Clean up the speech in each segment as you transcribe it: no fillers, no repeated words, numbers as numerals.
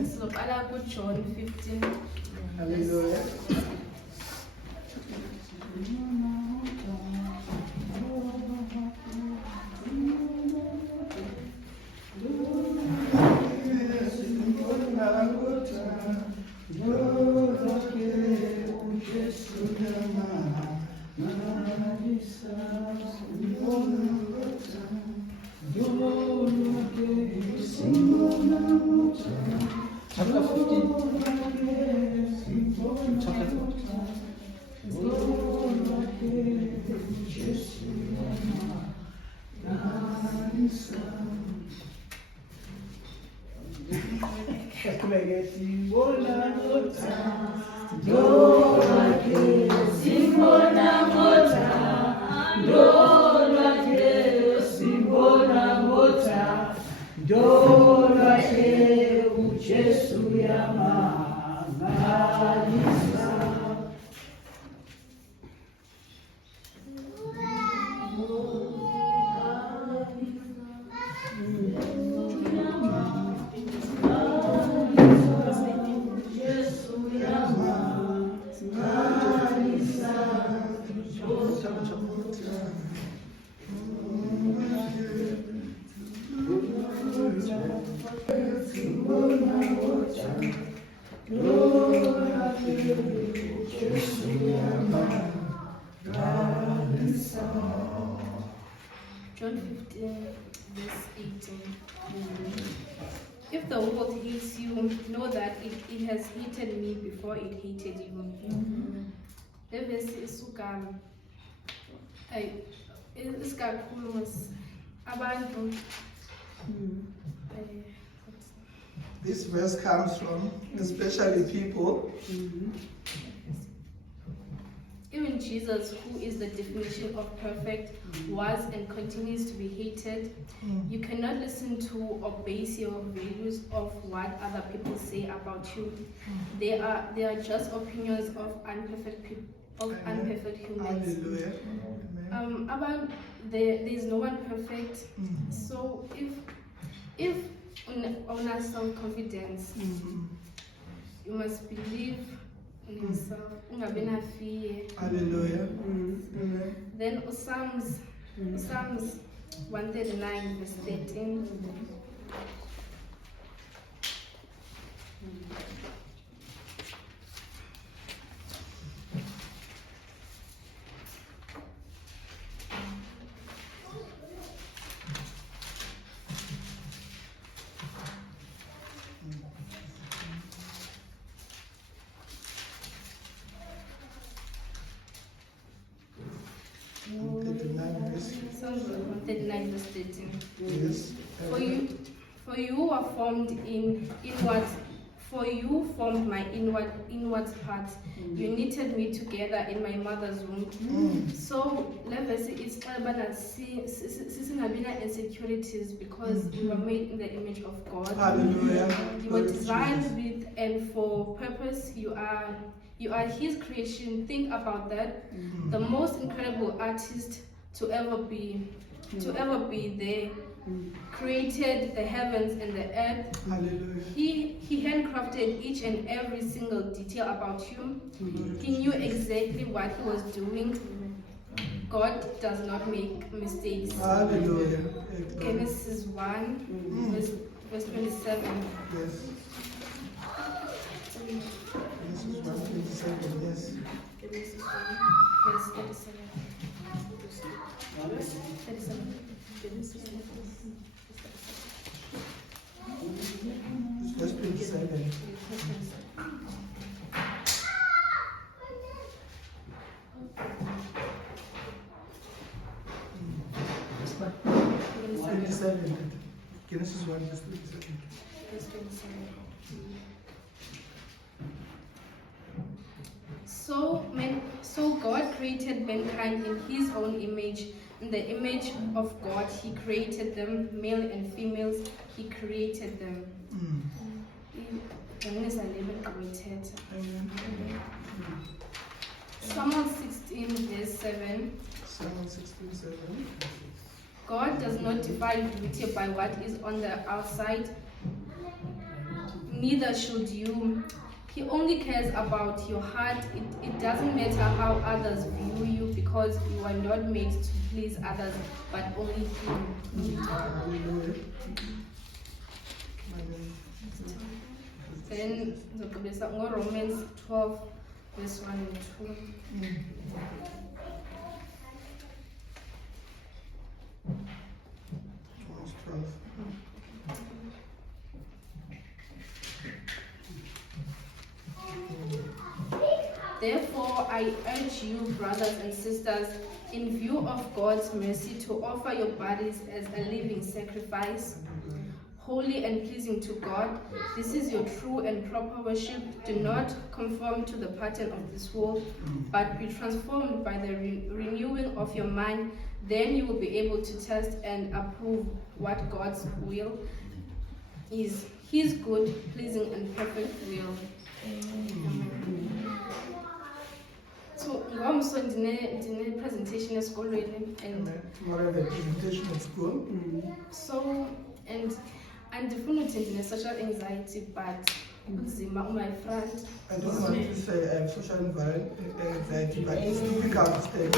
Amen. Sizobhala kuJohn 15. Hallelujah. Chapter 15. Chapter 15. John 15, verse 18. If the world hates you, know that it has hated me before it hated you. Le verse isuka isikakhulu abantu This verse comes from especially people. Even Jesus, who is the definition of perfect, was and continues to be hated. You cannot listen to or base your values of what other people say about you. They are just opinions of unperfect people, of unperfect humans. Hallelujah. There is no one perfect. So if on our self-confidence, you must believe in yourself. Ungabi na fear. Hallelujah. Then Psalms 139 verse 13. Psalms 139 verse 13. Yes. For you were formed for you formed my inward parts. You knitted me together in my mother's womb. So legacy is sisingabina insecurities because we were made in the image of God. Hallelujah. You were designed with and for purpose. You are His creation. Think about that. The most incredible artist to ever be there. Created the heavens and the earth. Hallelujah. He handcrafted each and every single detail about you. He knew exactly what he was doing. God does not make mistakes. Hallelujah. Genesis 1, verse 27. Yes. Genesis 1:27. Yes. Genesis 1, verse 37. 37. Genesis 1. Verse 27. Genesis 1 verse 27. So God created mankind in His own image. In the image of God, He created them, male and females. He created them. Psalm 16 verse 7. Psalm 16:7. God does not define beauty by what is on the outside, neither should you. He only cares about your heart. It doesn't matter how others view you, because you are not made to please others, but only Him. Hallelujah. Then Romans 12, verse 1 and 2. Romans 12. Therefore, I urge you, brothers and sisters, in view of God's mercy, to offer your bodies as a living sacrifice, holy and pleasing to God. This is your true and proper worship. Do not conform to the pattern of this world, but be transformed by the renewing of your mind. Then you will be able to test and approve what God's will is, His good, pleasing, and perfect will. Amen. So, ngomso ndine presentation esikolweni, and Tomorrow the presentation at school. so, and andifuna uthi ndine social anxiety, but kunzima my friend. I don't want to say I have social anxiety, but it's difficult to stay with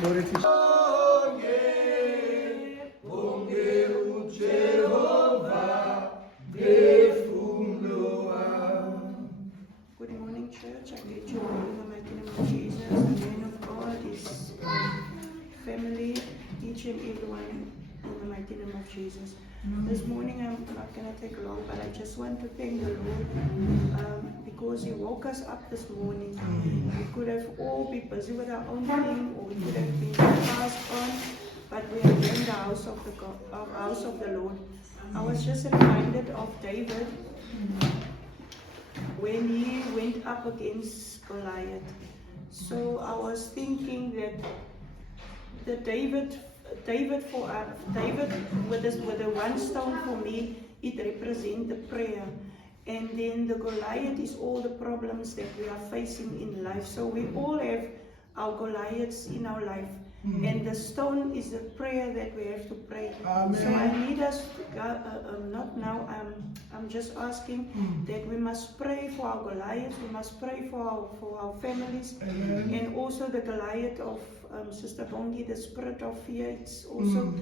Glory to Good morning, church. I greet you all in the mighty name of Jesus. The man of God is family, each and everyone in the mighty name of Jesus. This morning I'm not going to take long, but I just want to thank the Lord because He woke us up this morning. We could have all been busy with our own thing, or we could have been passed on, but we are in the house of the Lord. I was just reminded of David when he went up against Goliath. So I was thinking that David with the one stone, for me, it represents the prayer. And then the Goliath is all the problems that we are facing in life. So we all have our Goliaths in our life. And the stone is the prayer that we have to pray. Amen. So I need us, not now, I'm just asking that we must pray for our Goliaths, we must pray for our families. Amen. And also the Goliath of Sister Bongi, the spirit of fear, it's also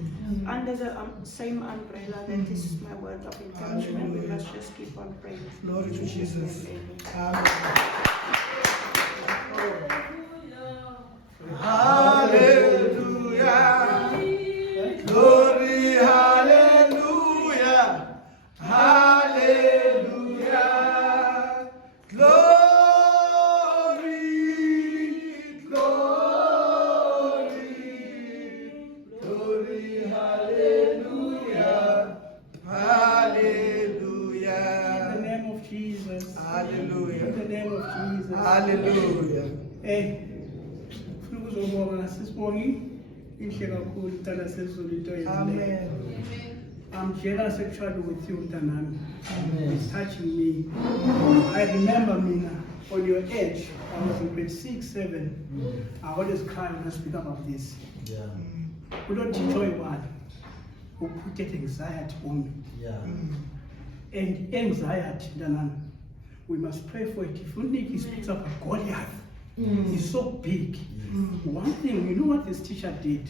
under the same umbrella. That is my word of encouragement. We Hallelujah. must just keep on praying. Glory to Jesus. Amen. Hallelujah. Glory, hallelujah. Hallelujah. Glory, glory, glory, hallelujah. Hallelujah. In the name of Jesus. Hallelujah. In the name of Jesus. Hallelujah. Hey, ufuna ukuzobonga ngasisibongi inhle kakhulu mntana sezulu into yenzileyo. Amen. I'm jealous actually with you mntanami. Amen. It's touching me. I remember Mina on your age, I was in grade 6, 7. I always cry when I speak about this. Yeah. We don't enjoy one who put anxiety on me. Yeah. And anxiety, mntanami, we must pray for it. If only he speaks about Goliath, he's so big. One thing, you know what this teacher did?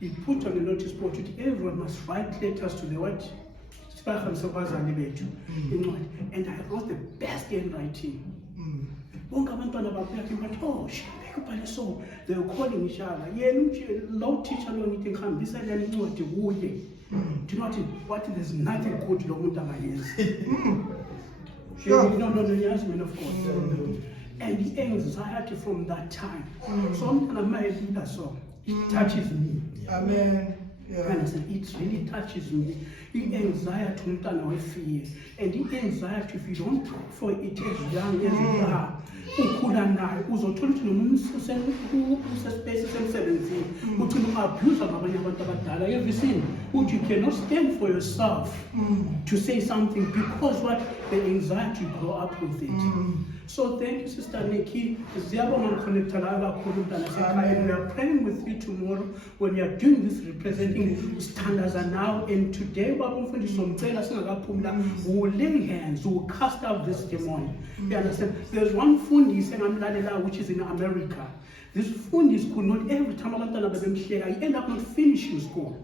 He put on the notice board that everyone must write letters to the what? And I wrote the best handwriting. Bonke abantwana babuya bathi, oh, shibheke ubhale so. They were calling each other. Yena low teacher lo ngithi ngihambisa le ncwadi kuye. Do you know what? There's nothing good lo muntu angayenzi. Sure. No, yes, man, of course. And the anxiety from that time. So I'm gonna make that song. It touches me. Amen. Yeah. And I said, it really touches me. The anxiety umntana wefear. And the anxiety, if you don't talk for it as young as you are, ukhula nayo uzothola ukuthi nomuntu usespace sem-17 uthi unga-abuse ngabanye abantu abadala. Have you seen? Uthi you cannot stand for yourself to say something because what the anxiety you grow up with it. So thank you, Sister Nikki. Ziyabonga ngiconnecta la kakhulu mntana sekhaya. We are praying with you tomorrow when you are doing this representation. everything sithandaza now. And today baba umfundisi somcela singakaphumi la, will lay hands, will cast out this demon. You understand? There's one fundisi engamlalela which is in America. This fundis could not, every time abantwana babemhleka, he end up not finishing school.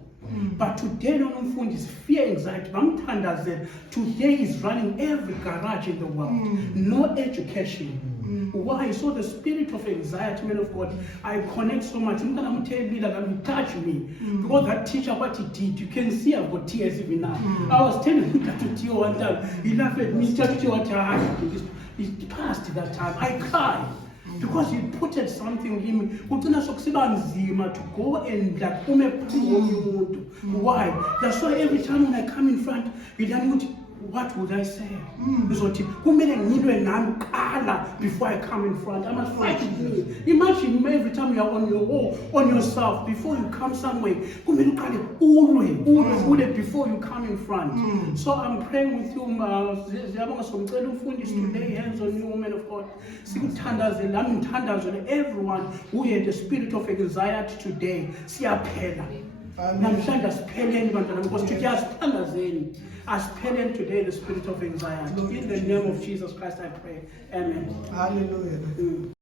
But today no umfundisi fear, anxiety bamthandazela. Today is running every garage in the world. No education. Why? So the spirit of anxiety, man of God, I connect so much. Touch me. Because that teacher, what he did, you can see I've got tears even now. I was telling him that to tear one time. He laughed at me, started what he passed that time. I cried. Because he put something in him. To go and like why? That's why every time when I come in front, what would I say? Before I come in front, I must fight with me. Imagine every time you are on your wall, on yourself, before you come somewhere, always before you come in front. So I'm praying with you, to lay hands on you, woman of God. Everyone who had the spirit of anxiety today, namhlanje asipheleni bantwana because today asipheleni today the spirit of anxiety. In the name of Jesus Christ I pray. Amen. Hallelujah.